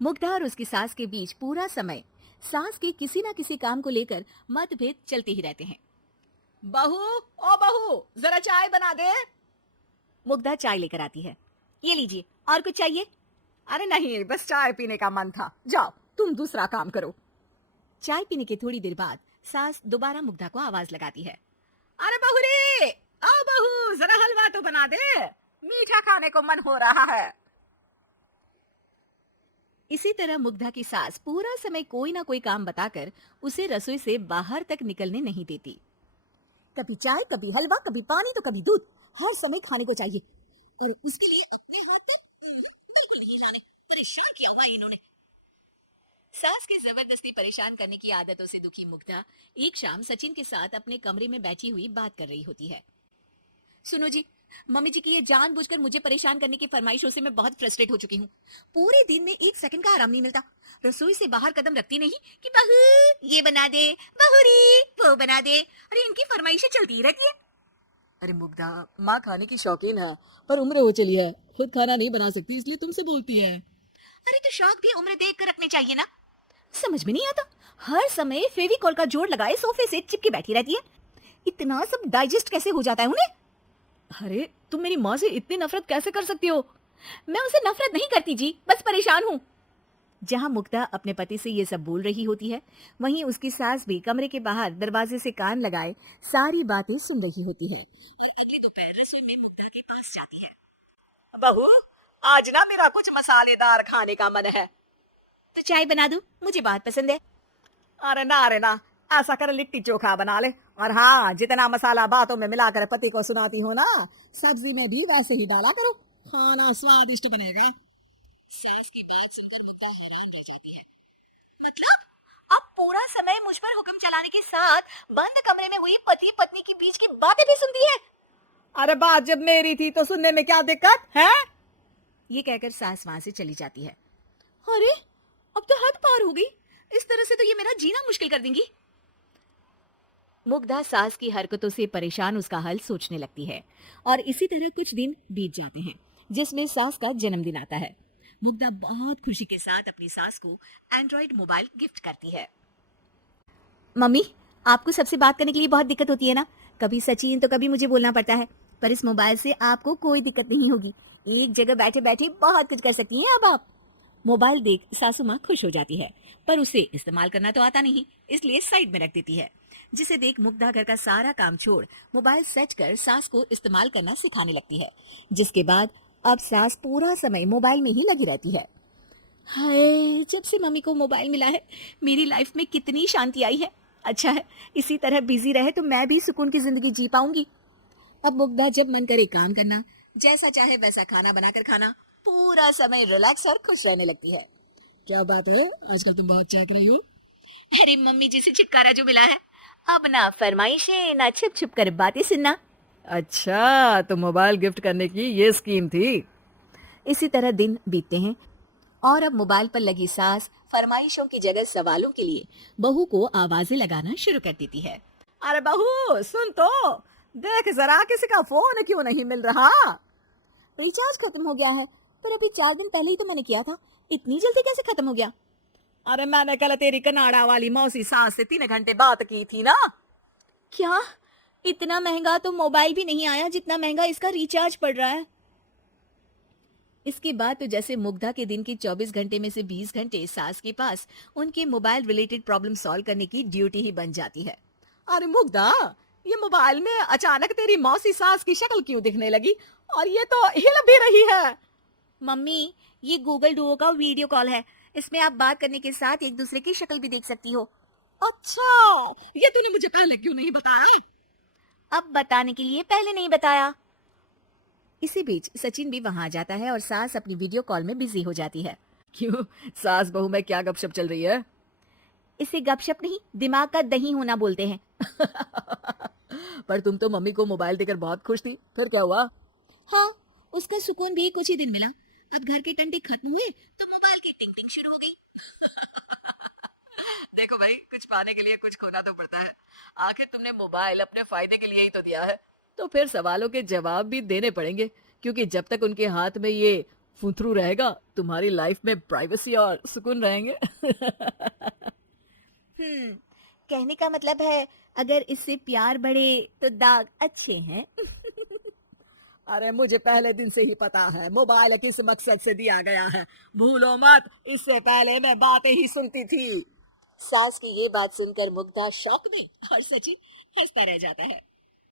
मुग्धा और उसकी सास के बीच पूरा समय सास के किसी ना किसी काम को लेकर मतभेद चलते ही रहते हैं। बहू, ओ बहू, जरा चाय बना दे। मुग्धा चाय लेकर आती है। ये लीजिए, और कुछ चाहिए? अरे नहीं, बस चाय पीने का मन था, जाओ तुम दूसरा काम करो। चाय पीने के थोड़ी देर बाद सास दोबारा मुग्धा को आवाज लगाती है। अरे बहू रे, आओ बहू, जरा हलवा तो बना दे, मीठा खाने को मन हो रहा है। इसी तरह मुग्धा की सास पूरा समय कोई ना कोई काम बताकर उसे रसोई से बाहर तक निकलने नहीं देती। कभी चाय, कभी हलवा, कभी पानी तो कभी दूध, हर समय खाने को चाहिए, और उसके लिए अपने हाथ तक बिल्कुल नहीं लाने। परेशान किया हुआ है इन्होंने। सास के जबरदस्ती परेशान करने की आदतों से दुखी मुग्धा एक शाम सचिन के साथ अपने कमरे में बैठी हुई बात कर रही होती है। सुनो जी, मम्मी जी की ये जानबूझकर मुझे परेशान करने की फरमाइशों से मैं बहुत फ्रस्ट्रेट हो चुकी हूँ। पूरे दिन में एक सेकंड का आराम नहीं मिलता। रसोई से बाहर कदम रखती नहीं कि बहू ये बना दे, बहू रे वो बना दे। अरे इनकी फरमाइशें चलती ही रहती है। अरे मुग्धा, माँ खाने की शौकीन है, पर उम्र हो चली है, खुद खाना नहीं बना सकती, इसलिए तुमसे बोलती है। अरे तो शौक भी उम्र देख कर रखने चाहिए ना। समझ में नहीं आता, हर समय फेविकॉल का जोड़ लगाए सोफे से चिपके बैठी रहती है। इतना सब डाइजेस्ट कैसे हो जाता है उन्हें? अरे तुम मेरी माँ से इतनी नफरत कैसे कर सकती हो? मैं उसे नफरत नहीं करती जी, बस परेशान हूँ। जहाँ मुग्धा अपने पति से ये सब बोल रही होती है, वहीं उसकी सास भी कमरे के बाहर दरवाजे से कान लगाए सारी बातें सुन रही होती है। और अगली दोपहर रसोई में मुग्धा के पास जाती है। बहू, आज ना मेरा कुछ मसालेदार खाने का मन है। तो चाय बना दूं, मुझे बहुत पसंद है। अरे ना, ऐसा कर लिट्टी चोखा बना ले, और हाँ, जितना मसाला बातों में मिलाकर पति को सुनाती हो ना, सब्जी में भी वैसे ही डाला करो, खाना स्वादिष्ट बनेगा। सास की बात सुनकर मुग्धा हैरान रह जाती है। मतलब अब पूरा समय मुझ पर हुक्म चलाने के साथ बंद कमरे में हुई पति पत्नी के बीच की बातें भी सुनती है। अरे बात जब मेरी थी तो सुनने में क्या दिक्कत है? ये कहकर सास वहां से चली जाती है। अरे अब तो हद पार हो गई, इस तरह से तो ये मेरा जीना मुश्किल कर देंगी। मुग्धा सास की हरकतों से परेशान उसका हल सोचने लगती है, और इसी तरह कुछ दिन बीत जाते हैं, जिसमें सास का जन्मदिन आता है। मुग्धा बहुत खुशी के साथ अपनी सास को एंड्रॉइड मोबाइल गिफ्ट करती है। मम्मी, आपको सबसे बात करने के लिए बहुत दिक्कत होती है ना, कभी सचिन तो कभी मुझे बोलना पड़ता है, पर इस मोबाइल से आपको कोई दिक्कत नहीं होगी। एक जगह बैठे बैठे बहुत कुछ कर सकती हैं अब आप। मोबाइल देख सासू माँ खुश हो जाती है, पर उसे इस्तेमाल करना तो आता नहीं, इसलिए साइड में रख देती है। जिसे देख मुग्धा घर का सारा काम छोड़ मोबाइल सेट कर सास को इस्तेमाल करना सिखाने लगती है, जिसके बाद अब सास पूरा समय मोबाइल में ही लगी रहती है। हाय, जब से मम्मी को मोबाइल मिला है मेरी लाइफ में कितनी शांति आई है। अच्छा है, इसी तरह बिजी रहे तो मैं भी सुकून की जिंदगी जी पाऊंगी। अब मुग्धा जब मन करे काम करना, जैसा चाहे वैसा खाना बनाकर खाना, पूरा समय रिलैक्स और खुश रहने लगती है। क्या बात है, आजकल तुम बहुत चहक रही हो। अरे मम्मी जी से छुटकारा जो मिला है, अब ना फरमाइशें ना छिप छिप कर बातें सुनना। अच्छा, तो मोबाइल गिफ्ट करने की ये स्कीम थी। इसी तरह दिन बीतते हैं, और अब मोबाइल पर लगी सास फरमाइशों की जगह सवालों के लिए बहू को आवाजें लगाना शुरू कर देती है। अरे बहू सुन तो, देख जरा किसी का फोन क्यों नहीं मिल रहा? रिचार्ज खत्म हो गया है, पर अभी 4 दिन पहले ही तो मैंने किया था, इतनी जल्दी कैसे खत्म हो गया? अरे मैंने कल तेरी कनाडा वाली मौसी सास से 3 घंटे बात की थी ना। क्या? इतना महंगा तो मोबाइल भी नहीं आया जितना महंगा इसका रिचार्ज पड़ रहा है। इसके बाद तो जैसे मुग्धा के दिन के 24 घंटे में से 20 घंटे सास के पास उनके मोबाइल रिलेटेड प्रॉब्लम सॉल्व करने की ड्यूटी ही बन जाती है। अरे मुग्धा, ये मोबाइल में अचानक तेरी मौसी सास की शक्ल क्यों दिखने लगी, और ये तो हिल भी रही है। मम्मी, ये गूगल डुओ का वीडियो कॉल है, इसमें आप बात करने के साथ एक दूसरे की शक्ल भी देख सकती हो। अच्छा, ये तूने मुझे पहले क्यों नहीं बताया? अब बताने के लिए पहले नहीं बताया। इसी बीच सचिन भी वहां जाता है और सास अपनी वीडियो कॉल में बिजी हो जाती है। क्यों, सास बहू में क्या गपशप चल रही है? इसे गपशप नहीं, दिमाग का दही होना बोलते हैं। पर तुम तो मम्मी को मोबाइल देकर बहुत खुश थी, फिर क्या हुआ? हाँ, उसका सुकून भी कुछ ही दिन मिला। अब घर के टंटे खत्म हुए तो मोबाइल की टिंग टिंग शुरू हो गई। देखो भाई, कुछ पाने के लिए कुछ खोना तो पड़ता है। आखिर तुमने मोबाइल अपने फायदे के लिए ही तो दिया है, तो फिर सवालों के जवाब भी देने पड़ेंगे, क्योंकि जब तक उनके हाथ में ये फुंथरू रहेगा, तुम्हारी लाइफ में प्राइवेसी और सुकून रहेंगे। कहने का मतलब है अगर इससे प्यार बढ़े तो दाग अच्छे हैं। अरे मुझे पहले दिन से ही पता है मोबाइल किस मकसद से दिया गया है। भूलो मत, इससे पहले मैं बातें ही सुनती थी। सास की ये बात सुनकर मुग्धा शॉक में और सचिन हंसता रह जाता है।